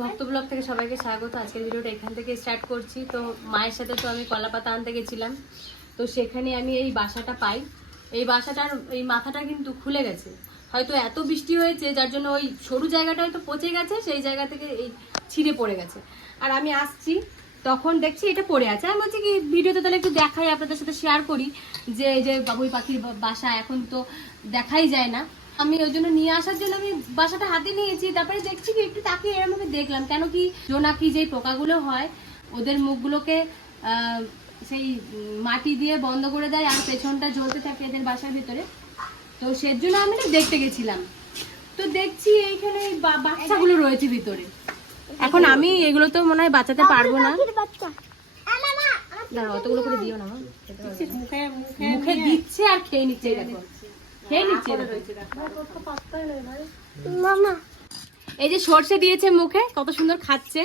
ভক্ত ব্লগ থেকে সবাইকে স্বাগত। আজকের ভিডিওটা এখান থেকে স্টার্ট করছি। তো মায়ের সাথে তো আমি কলা পাতা আনতে গেছিলাম। তো সেখানে আমি এই বাসাটা পাই। এই বাসাটার, এই মাথাটা কিন্তু খুলে গেছে। হয়তো এত বৃষ্টি হয়েছে, যার জন্য ওই সরু জায়গাটা হয়তো পচে গেছে, সেই জায়গা থেকে এই ছিঁড়ে পড়ে গেছে। আর আমি আসছি, তখন দেখছি এটা পড়ে আছে। আমি বলছি কি, ভিডিওতে তাহলে একটু দেখাই, আপনাদের সাথে শেয়ার করি। যে, এই যে বাবুই পাখির বাসা, এখন তো দেখাই যায় না। আমি ওই জন্য নিয়ে আসার জন্য আমি বাসাটা হাতে নিয়েছি তারপরে দেখছি কি একটু তাকিয়ে এরকম ভাবে দেখলাম কেন কি জোনাকি যে পোকাগুলো হয় ওদের মুখগুলোকে সেই মাটি দিয়ে বন্ধ করে দেয় আর পেছনটা জ্বলতে থাকে এদের বাসার ভিতরে। তো সের জন্য আমি না দেখতে গেছিলাম। তো দেখছি এইখানে বাচ্চাগুলো রয়েছে ভিতরে। এখন আমি এগুলো তো মনে হয় বাঁচাতে পারব না। দাঁড়া অতগুলো করে দিও না না। মুখে দিচ্ছে আর খেয়ে নিচ্ছে দেখো। খেয়ে নিচ্ছে এই যে সর্ষে দিয়েছে মুখে কত সুন্দর খাচ্ছে।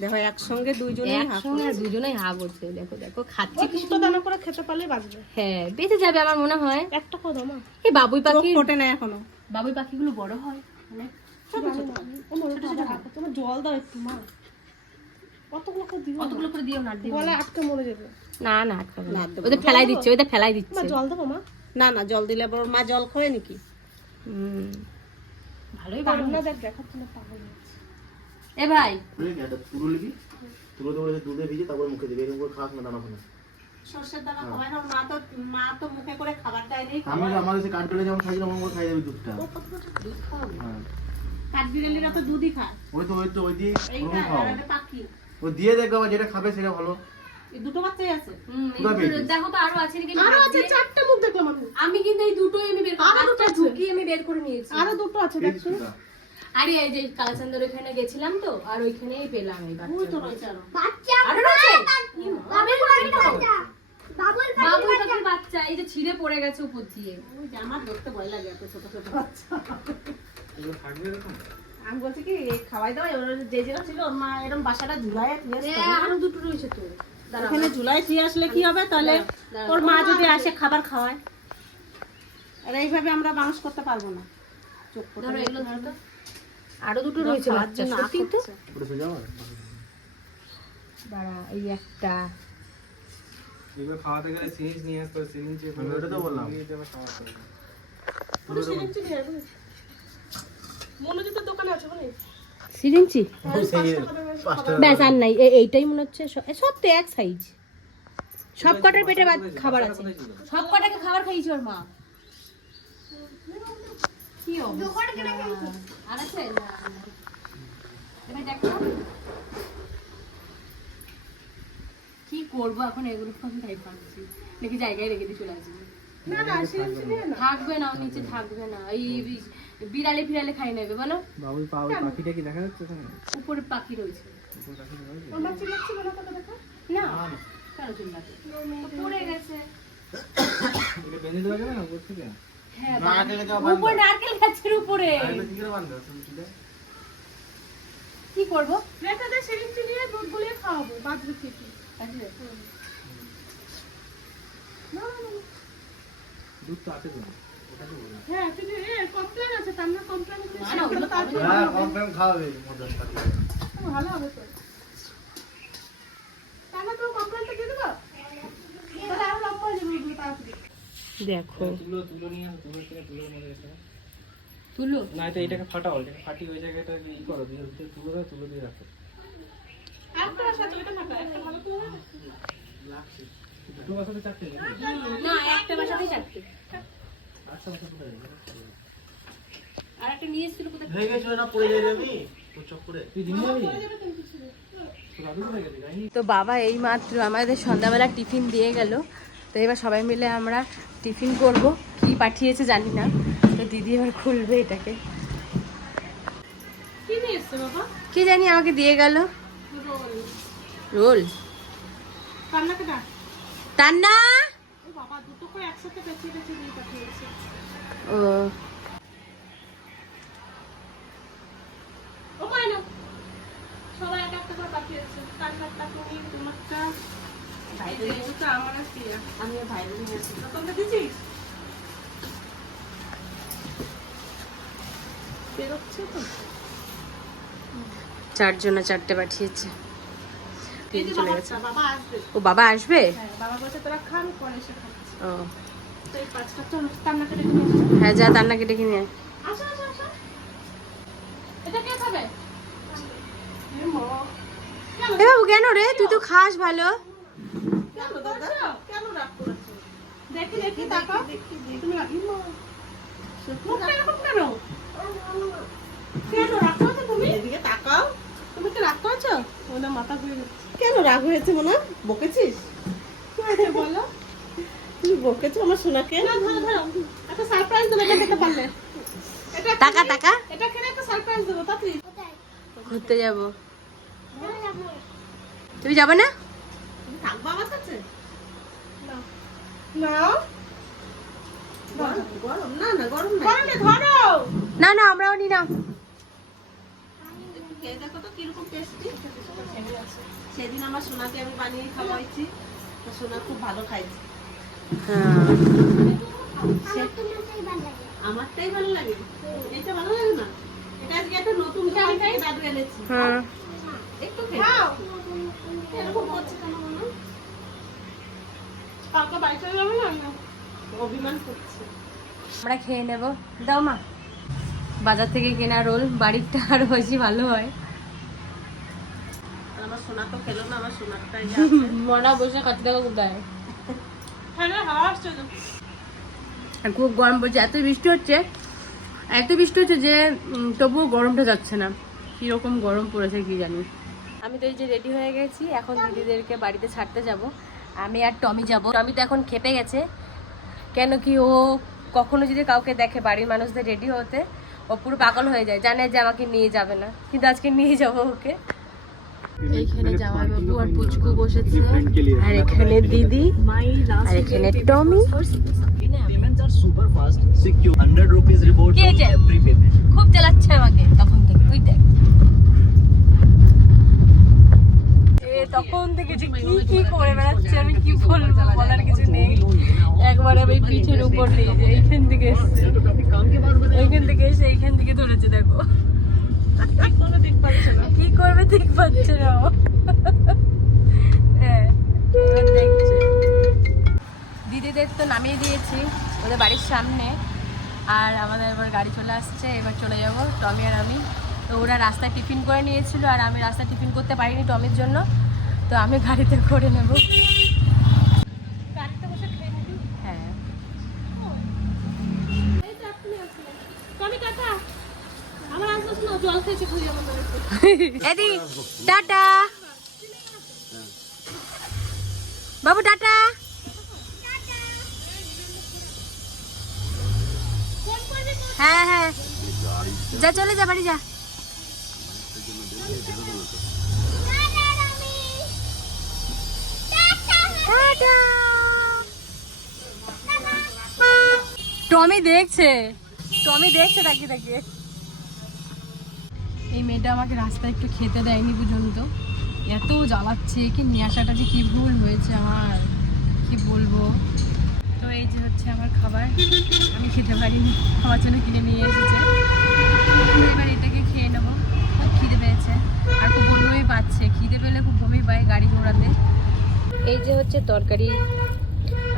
দেখো একসঙ্গে দুইজনে একসঙ্গে আর দুজনেই হা করছে দেখো দেখো খাচ্ছে কি দুটো দানা করে খেতে পারলে বাঁচবে। হ্যাঁ বেঁচে যাবে আমার মনে হয়। একটা কো দাও মা। এই বাবুই পাখি ফোটে না এখনও। বাবুই পাখিগুলো বড় হয়। মানে ছোট ছোট। ও মরে ছোট ছোট তোমার জল দাও একটু মা। কতগুলো করে দিও কতগুলো করে দিও না আটকে মরে যাবে। না না আটকাবে না। না, ওদের ফেলাই দিচ্ছে ওদের ফেলাই দিচ্ছে। জল দেবো মা? না না জল দিলে বড় মা জল খায় নাকি? ভালোই বড় দেখ দেখাচ্ছে পাগল এ ভাই। তুলে নি একটা তুলো তো দুধে ভিজে তারপর মুখে দিবি এরকম করে খাস না দানা ফানা। সর্ষের দানা খাওয়ায় না মা তো মা তো মুখে করে খাবার দেয় নেই আমি আমাদের সে কাঠবেলে যেমন খাইছিলাম ওরকম করে খাই দেবে দুধটা দুধ খাওয়াবো? তো দুধই খায়। ওই তো ওই তো ওই দিয়ে খাও পাখি। ও দিয়ে দেখবে যেটা খাবে সেটা ভালো। দুটো বাচ্চাই আছে। হুম, এই কোথায় দুটো- পেয়েছিস? দেখো তো আরও আছে নাকি আরও আছে দিয়ে- মুখ দেখলাম আমি। আমি কিন্তু এই দুটোই আমি বের আরও দুটো হাতটা আমি বের করে নিয়েছি। আরও দুটো আছে দেখছ? আরে এই যে কালাচান্দর ওখানে গেছিলাম তো আর ওইখানেই পেলাম এই ওই তো বাচ্চা রয়েছে আরও আরও রয়েছে? বাবুই পাখির বাচ্চা। এই যে ছিঁড়ে পড়ে গেছে উপর দিয়ে। ওই যে আমার ধরতে ভয় লাগে এত ছোট ছোট বাচ্চা। এগুলো থাকবে এরকম? আমি বলছি কি খাওয়াই দাওয়াই ওর যে যেটা ছিল ওর মা এরকম বাসাটা ঝুলাই এ, আরও দুটো রয়েছে তো। ওখানে ঝুলাই দিয়ে আসলে কি হবে? তাহলে ওর মা যদি আসে খাবার খাওয়ায়। আর এইভাবে আমরা বাউন্স করতে পারব না। চোখ আরও দুটো রয়েছে বাচ্চা সত্যি তো? এই একটা। এবার খাওয়াতে গেলে সিরিঞ্জ নিয়ে আসতে হবে সিরিঞ্জ আমি ওটা তো বললাম। পুরো সিরিঞ্জ নিয়ে আসবে। মনোজিতের দোকানে আছে বলে। সিরিঞ্চি? ব্যাস আর নাই। এইটাই মনে হচ্ছে সব তো এক সাইজ সব কটার পেটে খাবার আছে। সব কটাকে খাবার খাইছে ওর মা। কি করব এখন? এগুলো আমি তাই নাকি জায়গায় রেখে দিয়ে চলে আসব। থাকবে না ও নিচে থাকবে না। এই বিড়ালে ফিরালে খাই নেবে বলো? বাবুই পা ওই পাখিটা কি দেখা যাচ্ছে ওখানে উপরে পাখি রয়েছে। উপর পাখি? ওর না কত দেখা। না। কেন চিল্লাতে পড়ে গেছে। এটা বেঁধে দেওয়া যাবে না উপর থেকে? হ্যাঁ। উপরে নারকেল গাছের উপরে। কি করব? দে সিরিঞ্জ দুধ গুলিয়ে খাওয়াবো না, না। দুধ তো আছে হ্যাঁ যে এ কমপ্লেন আছে তার না কমপ্লেন হ্যাঁ, খাওয়াবে মদন। ভালো হবে তো। তাহলে তো কমপ্লেনটা দিয়ে দেবো? তাহলে আরও লম্বা হয়ে যাবে ওইগুলো তাড়াতাড়ি। দেখো। তুলো তুলো নিয়ে আসো তুলো থেকে তুলোর মধ্যে রেখে তুলো? না এটা এটাকে ফাটাও এটাকে ফাটিয়ে ওই জায়গাটা ই করো দিয়ে তুলো দাও তুলো দিয়ে রাখো। আরেকটা সাথে এটা থাকা একটা ভালো তো। দুটো বাসাতে চারটে না একটা বাসাতেই চারটে আচ্ছা বাসা কোথায় যাবে? আর একটা নিয়ে এসেছিল কোথায়? হয়ে না পড়ে যাবে আমি। তো বাবা এই মাত্র আমাদের সন্ধ্যাবেলা টিফিন দিয়ে গেল। তো এবার সবাই মিলে আমরা টিফিন করব। কি পাঠিয়েছে জানি না। তো দিদি এবার খুলবে এটাকে। কি নিয়ে এসছে বাবা? কি জানি আমাকে দিয়ে গেল। রোল। কান্নাকে ডাক টান্না ও বাবা দুটো করে একসাথে পেঁচিয়ে পেঁচিয়ে দিয়ে পাঠিয়েছে। ও। ও মাইনা সবাই এক একটা করে পাঠিয়েছে। কান্নারটা তুমি তোমারটা। ভাইটা আমার আর প্রিয়া আমি ভাই বোন নিয়েছি তোমরা দিছিস বেরোচ্ছে তো। চারজনে চারটে পাঠিয়েছে। ও বাবা আসবে? হ্যাঁ বাবা বলছে তোরা খান পরে খাচ্ছি ও। রেখে। হ্যাঁ যা তান্নাকে ডেকে নিয়ে আয়। আসো আসো আসো। এটা কে খাবে? এ কেন বাবু কেন রে? তুই তো খাস ভালো। কেন রাগ দেখি দেখি তুমি কেন? কেন রাগ করেছ তুমি? এদিকে তাকাও। তুমি কি রাগ করেছ? মাথা ঘুরে কেন রাগ হয়েছে মনে বকেছিস? বলো। বকেছো আমার সোনাকে। না ধরো ধরো। একটা সারপ্রাইজ দেবো এটা খেতে পারলে। এটা টাকা টাকা? এটা খেলে একটা সারপ্রাইজ দেবো ঘুরতে যাব। তুমি যাবে না? থাকব আমার কাছে? না। গরম গরম। না না গরম না গরমে না না আমরাও নি। না দেখো তো কীরকম টেস্টি সেদিন আমার সোনাকে আমি বানিয়ে খাওয়াইছি। তো সোনা খুব ভালো খাইছে। হ্যাঁ। আমারটাই ভালো লাগে। এটা ভালো লাগে না? এটা আজকে একটা নতুন দোকান দাদু এনেছি। হ্যাঁ। একটু খাও। এরকম করছে কেন মনে কালকে বাড়ি চলে যাবে না? না। অভিমান করছে। আমরা খেয়ে নেব। দাও মা। বাজার থেকে কেনা রোল বাড়িরটা আরও বেশি ভালো হয়। আর আমার সোনা তো খেলো না আমার সোনারটাই যা মনা বসে খাতে কোথায় হ্যাঁ হাওয়া আসছে তো। আর খুব গরম পড়ছে এত বৃষ্টি হচ্ছে এত বৃষ্টি হচ্ছে যে তবুও গরমটা যাচ্ছে না। কীরকম গরম পড়েছে কি জানি। আমি তো এই যে রেডি হয়ে গেছি এখন দিদিদেরকে বাড়িতে ছাড়তে যাব। আমি আর টমি যাব। টমি তো এখন খেপে গেছে। কেন কি ও কখনো যদি কাউকে দেখে বাড়ির মানুষদের রেডি হতে ও পুরো পাগল হয়ে যায়। জানে যে আমাকে নিয়ে যাবে না। কিন্তু আজকে নিয়ে যাব ওকে। এইখানে জামাইবাবু আর পুচকু বসেছে। আর এখানে দিদি। আর এখানে Tommy. Payments are super fast, secure. 100 rupees reward কে for যে? every payment. খুব জ্বালাচ্ছে আমাকে তখন থেকে তুই দেখ। এ তখন থেকে যে কি কি করে বেড়াচ্ছে আমি কি বলব বলার কিছু নেই। একবার আমি পিঠের উপর নিয়ে এইখান থেকে এসছে। এইখান থেকে এসে এইখান থেকে ধরেছে দেখো। কি করবে ঠিক পাচ্ছে না। হ্যাঁ দিদিদের তো নামিয়ে দিয়েছি ওদের বাড়ির সামনে। আর আমাদের এবার গাড়ি চলে আসছে, এবার চলে যাব টমি আর আমি। তো ওরা রাস্তায় টিফিন করে নিয়েছিল আর আমি রাস্তায় টিফিন করতে পারিনি টমির জন্য। তো আমি গাড়িতে করে নেব গাড়িতে বসে খেয়ে নিবি হ্যাঁ এই তো এক্ষুনি আসলে টমি টাটা আমার আসছিস না জল খেয়েছে খুঁজে আমার বাড়িতে এদি টাটা বাবু টাটা হ্যাঁ হ্যাঁ। যা, চলে যা, বাড়ি যা। টমি দেখছে। টমি দেখছে, তাকিয়ে তাকিয়ে। এই মেয়েটা আমাকে রাস্তায় একটু খেতে দেয়নি পর্যন্ত। এত জ্বালাচ্ছে, কি নিয়ে আসাটা যে কি ভুল হয়েছে আমার, কি বলব? তো এই যে হচ্ছে আমার খাবার, আমি খেতে পারিনি, আমার জন্য কিনে নিয়ে এসেছে। এবার এটাকে খেয়ে নেব, খুব খিদে পেয়েছে। আর খুব বমিই পাচ্ছে, খিদে পেলে খুব বমি পায় গাড়ি ঘোড়াতে। এই যে হচ্ছে তরকারি,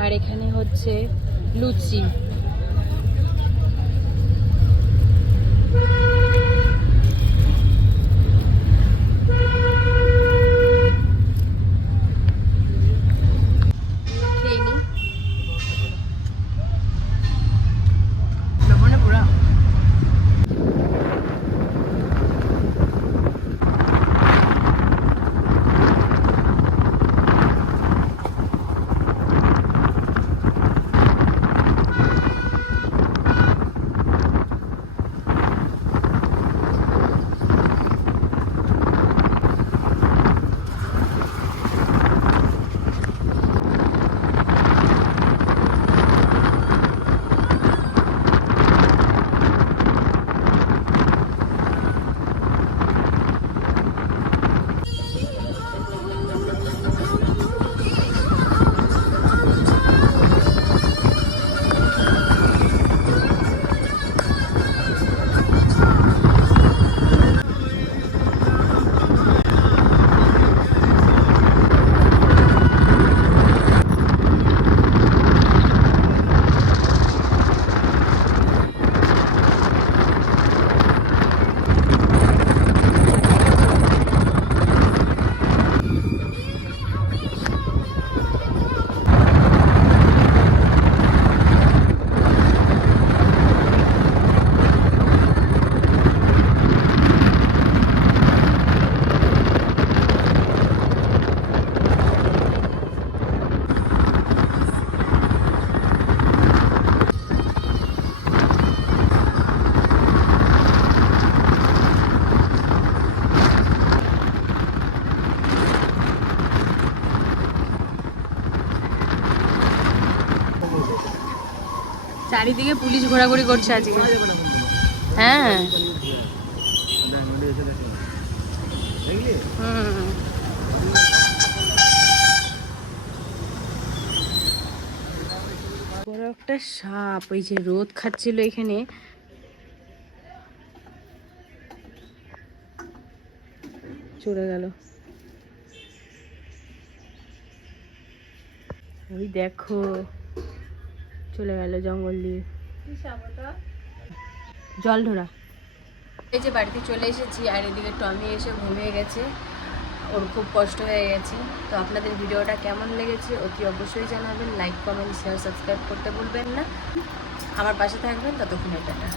আর এখানে হচ্ছে লুচি। চারিদিকে পুলিশ ঘোরাঘুরি করছে আজকে। হ্যাঁ। বড় একটা সাপ ওই যে রোদ খাচ্ছিল এখানে। চলে গেল। ওই দেখো। চলে গেল জঙ্গল দিয়ে। জল ধরা। এই যে বাড়িতে চলে এসেছি আর এদিকে টমি এসে ঘুমিয়ে গেছে। ওর খুব কষ্ট হয়ে গেছে। তো আপনাদের ভিডিওটা কেমন লেগেছে অতি অবশ্যই জানাবেন। লাইক কমেন্ট শেয়ার সাবস্ক্রাইব করতে ভুলবেন না। আমার পাশে থাকবেন ততক্ষণে টাটা।